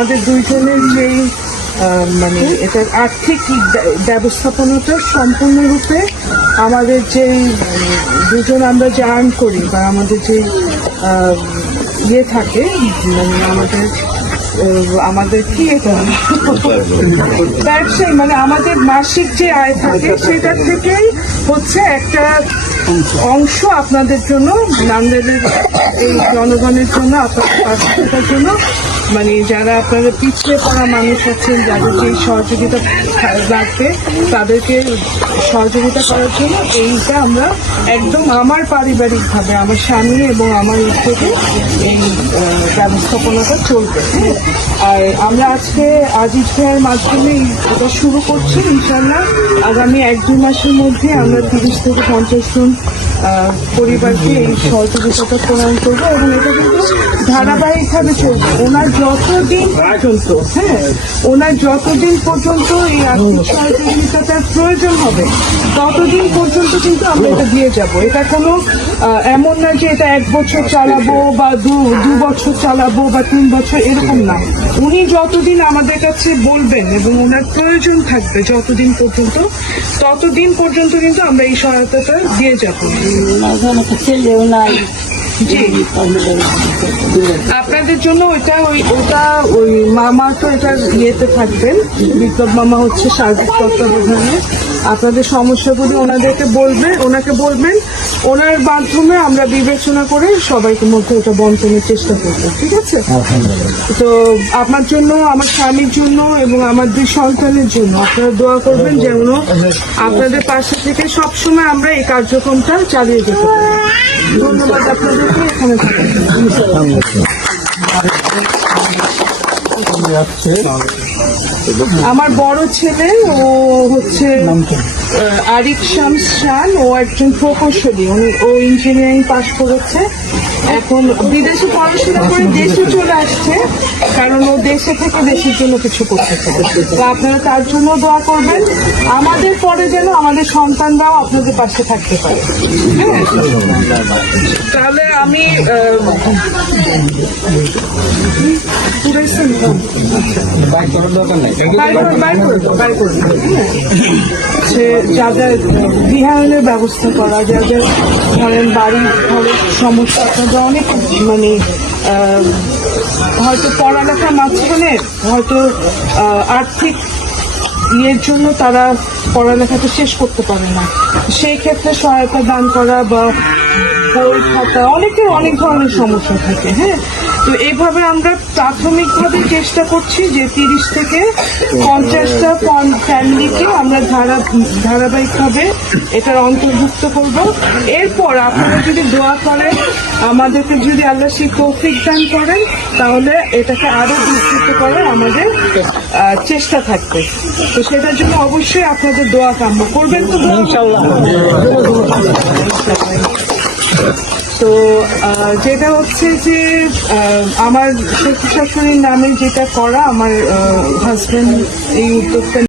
আমাদের দুইজনের যেই মানে এটার আর্থিক ব্যবস্থাপনাটা সম্পূর্ণরূপে আমাদের যে দুজন আমরা যে আর্ন করি বা আমাদের যে ইয়ে থাকে মানে আমাদের কি এটা ব্যবসায়ী মানে আমাদের মাসিক যে আয় থাকে সেটার থেকেই হচ্ছে একটা অংশ আপনাদের জন্য নান্দেড়ের এই জনগণের জন্য আপনাদের পাশে থাকার জন্য মানে যারা আপনারা পিছিয়ে পড়া মানুষ আছেন যাদের যে সহযোগিতা লাগবে তাদেরকে সহযোগিতা করার জন্য এইটা আমরা একদম আমার পারিবারিকভাবে আমার স্বামী এবং আমার উদ্যোগে এই ব্যবস্থাপনাটা চলবে। আর আমরা আজকে আজিজ ভাইয়ের মাধ্যমে এটা শুরু করছি। ইনশাল্লাহ আগামী 1-2 মাসের মধ্যে আমরা 30 থেকে 50 জন পরিবারকে এই সহযোগিতাটা প্রদান করবো এবং এটা কিন্তু ধারাবাহিকভাবে চলবে। ওনার যতদিন পর্যন্ত এই আর্থিক সহযোগিতাটার প্রয়োজন হবে ততদিন পর্যন্ত কিন্তু আমরা এটা দিয়ে যাব। এটা কোনো এমন না যে এটা 1 বছর চালাবো বা 2 বছর চালাবো বা 3 বছর এরকম না। উনি যতদিন আমাদের কাছে বলবেন এবং ওনার প্রয়োজন থাকবে যতদিন পর্যন্ত ততদিন পর্যন্ত কিন্তু আমরা এই সহায়তাটা দিয়ে যাবো। আপনাদের জন্য ওই মামা তো এটা ইয়েতে থাকবেন, বিপ্লব মামা হচ্ছে সার্বিক তত্ত্বাবধানে। আপনাদের সমস্যাগুলি ওনাকে বলবেন, ওনার মাধ্যমে আমরা বিবেচনা করে সবাইকে মধ্যে এটা বন্টনের চেষ্টা করবো। ঠিক আছে? তো আপনার জন্য, আমার স্বামীর জন্য এবং আমার 2 সন্তানের জন্য আপনারা দোয়া করবেন যেন আপনাদের পাশে থেকে সবসময় আমরা এই কার্যক্রমটা চালিয়ে যেতে পারি। ধন্যবাদ আপনাদেরকে। এখানে আমার বড় ছেলে ও হচ্ছে আরিফ শামস খান, ও একজন প্রকৌশলী। ও ইঞ্জিনিয়ারিং পাশ করেছে, এখন বিদেশে পড়াশোনা করে দেশে চলে আসছে কারণ ও দেশে থেকে দেশের জন্য কিছু করতে চায়। তো আপনারা তার জন্য দোয়া করবেন, আমাদের পরে যেন আমাদের সন্তানরাও আপনাদের পাশে থাকতে পারে। তাহলে আমি যাদের গৃহায়নের ব্যবস্থা করা, যাদের ধরেন বাড়ি ঘরের সমস্যা, আপনাদের অনেক মানে হয়তো পড়ালেখার মাঝখানে হয়তো আর্থিক ইয়ের জন্য তারা পড়ালেখাটা শেষ করতে পারে না, সেই ক্ষেত্রে সহায়তা দান করা বা বই খাতা, অনেকের অনেক ধরনের সমস্যা থাকে। তো এইভাবে আমরা প্রাথমিকভাবে চেষ্টা করছি যে 30 থেকে 50টা ফ্যামিলিকে আমরা ধারাবাহিকভাবে এটার অন্তর্ভুক্ত করব। এরপর আপনারা যদি দোয়া করেন, আমাদেরকে যদি আল্লাহ সেই তৌফিক দান করেন, তাহলে এটাকে আরো বিস্তৃত করার আমাদের চেষ্টা থাকবে। তো সেটার জন্য অবশ্যই আপনাদের দোয়া কাম্য করবেন। তো ইনশাআল্লাহ। তো যেটা হচ্ছে যে আমার শ্বশুর শাশুড়ির নামে যেটা করা, আমার হাজবেন্ড এই উদ্যোগটা